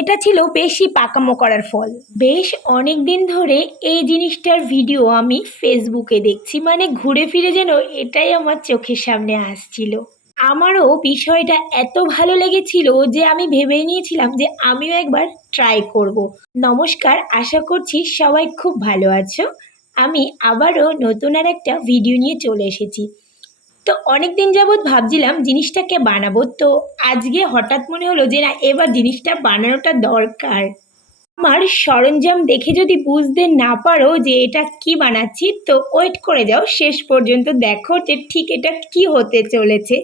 এটা ছিল বেশি পাকামো করার ফল। বেশ অনেক দিন ধরে এই জিনিসটার ভিডিও আমি ফেসবুকে দেখছি, মানে ঘুরে ফিরে যেন এটাই আমার চোখের সামনে আসছিল। আমারও বিষয়টা এত ভালো লেগেছিল যে আমি ভেবে নিয়েছিলাম যে আমিও একবার ট্রাই করব। নমস্কার, আশা করছি সবাই খুব ভালো আছো। আমি আবারও নতুন আর একটা ভিডিও নিয়ে চলে এসেছি। তো অনেক দিন যাবৎ ভাবছিলাম জিনিসটাকে বানাবো, তো আজকে হঠাৎ মনে হলো যে না, এবার জিনিসটা বানানোটা দরকার। আমার সরঞ্জাম দেখে যদি বুঝতে না পারো যে এটা কি বানাচ্ছি, তো ওয়েট করে যাও, শেষ পর্যন্ত দেখো যে ঠিক এটা কি হতে চলেছে।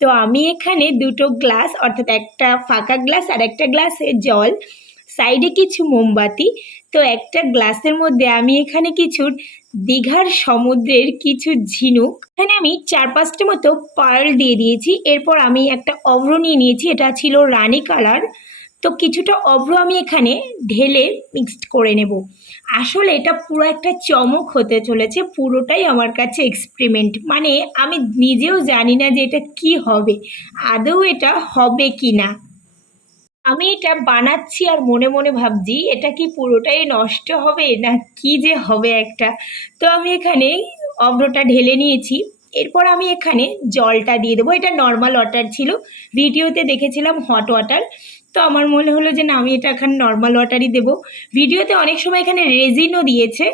তো আমি এখানে দুটো গ্লাস, অর্থাৎ একটা ফাঁকা গ্লাস আর একটা গ্লাসে জল, সাইডে কিছু মোমবাতি। তো একটা গ্লাসের মধ্যে আমি এখানে কিছু দীঘার সমুদ্রের কিছু ঝিনুক, এখানে আমি 4-5টা মতো পার্ল দিয়ে দিয়েছি। এরপর আমি একটা অভ্র নিয়ে নিয়েছি, এটা ছিল রানী কালার। তো কিছুটা অভ্র আমি এখানে ঢেলে মিক্সড করে নেব। আসলে এটা পুরো একটা চমক হতে চলেছে, পুরোটাই আমার কাছে এক্সপেরিমেন্ট, মানে আমি নিজেও জানি না যে এটা কি হবে, আদৌ এটা হবে কি না। আমি এটা বানাচ্ছি আর মনে মনে ভাবছি এটা কি পুরোটাই নষ্ট হবে না কি যে হবে একটা। তো আমি এখানে অভ্রটা ঢেলে নিয়েছি। এরপর আমি এখানে জলটা দিয়ে দেবো। এটা নর্মাল ওয়াটার ছিল, ভিডিওতে দেখেছিলাম হট ওয়াটার। তো আমার মনে হলো যে না, আমি এটা এখানে নর্মাল ওয়াটারই দেবো। ভিডিওতে অনেক সময় এখানে রেজিনও দিয়েছে,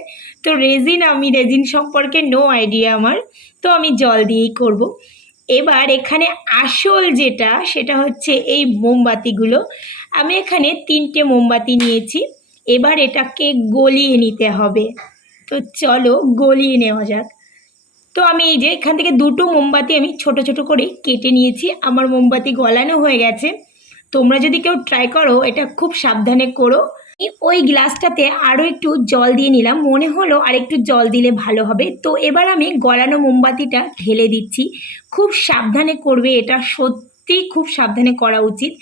তো রেজিন সম্পর্কে নো আইডিয়া আমার। তো আমি জল দিয়েই করব। এবার এখানে আসল যেটা, সেটা হচ্ছে এই মোমবাতিগুলো। আমি এখানে 3টে মোমবাতি নিয়েছি। এবার এটাকে গলিয়ে নিতে হবে। তো চলো গলিয়ে নেওয়া যাক। তো আমি এই যে এখান থেকে দুটো মোমবাতি আমি ছোট ছোট করে কেটে নিয়েছি। আমার মোমবাতি গলানো হয়ে গেছে। তোমরা যদি কেউ ট্রাই করো, এটা খুব সাবধানে করো। ওই গ্লাসটাতে আরও একটু জল দিয়ে নিলাম, মনে হলো আর একটু জল দিলে ভালো হবে। তো এবার আমি গলানো মোমবাতিটা ঢেলে দিচ্ছি। খুব সাবধানে করবে, এটা সত্যিই খুব সাবধানে করা উচিত।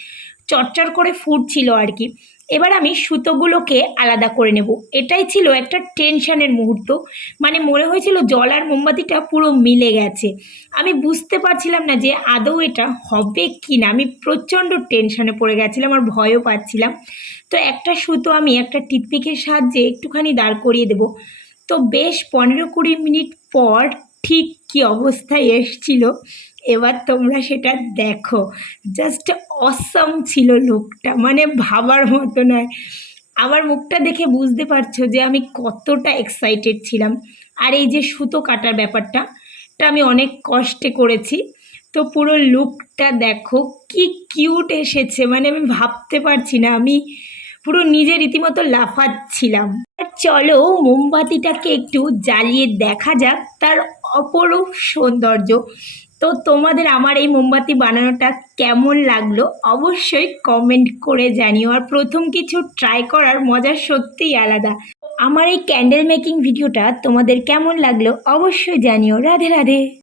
চটচট করে ফুটছিল আর কি। এবার আমি সুতোগুলোকে আলাদা করে নেব। এটাই ছিল একটা টেনশনের মুহূর্ত, মানে মনে হয়েছিল জল আর মোমবাতিটা পুরো মিলে গেছে। আমি বুঝতে পারছিলাম না যে আদৌ এটা হবে কি না। আমি প্রচণ্ড টেনশনে পড়ে গেছিলাম আর ভয়ও পাচ্ছিলাম। তো একটা সুতো আমি একটা টিথপিকের সাহায্যে একটুখানি দাঁড় করিয়ে দেব। তো বেশ 15-20 মিনিট পর ঠিক কী অবস্থায় এসছিল, এবার তোমরা সেটা দেখো। জাস্ট অসাম ছিল লুকটা, মানে ভাবার মতো নয়। আমার মুখটা দেখে বুঝতে পারছো যে আমি কতটা এক্সাইটেড ছিলাম। আর এই যে সুতো কাটার ব্যাপারটা, এটা আমি অনেক কষ্টে করেছি। তো পুরো লুকটা দেখো কি কিউট এসেছে, মানে আমি ভাবতে পারছি না, আমি পুরো নিজে রীতিমতো লাফাচ্ছিলাম। আর চলো মোমবাতিটাকে একটু জ্বালিয়ে দেখা যাক তার অপরূপ সৌন্দর্য। তো তোমাদের আমার এই মোমবাতি বানানোটা কেমন লাগলো অবশ্যই কমেন্ট করে জানিও। আর প্রথম কিছু ট্রাই করার মজা সত্যিই আলাদা। আমার এই ক্যান্ডেল মেকিং ভিডিওটা তোমাদের কেমন লাগলো অবশ্যই জানিও। রাধে রাধে।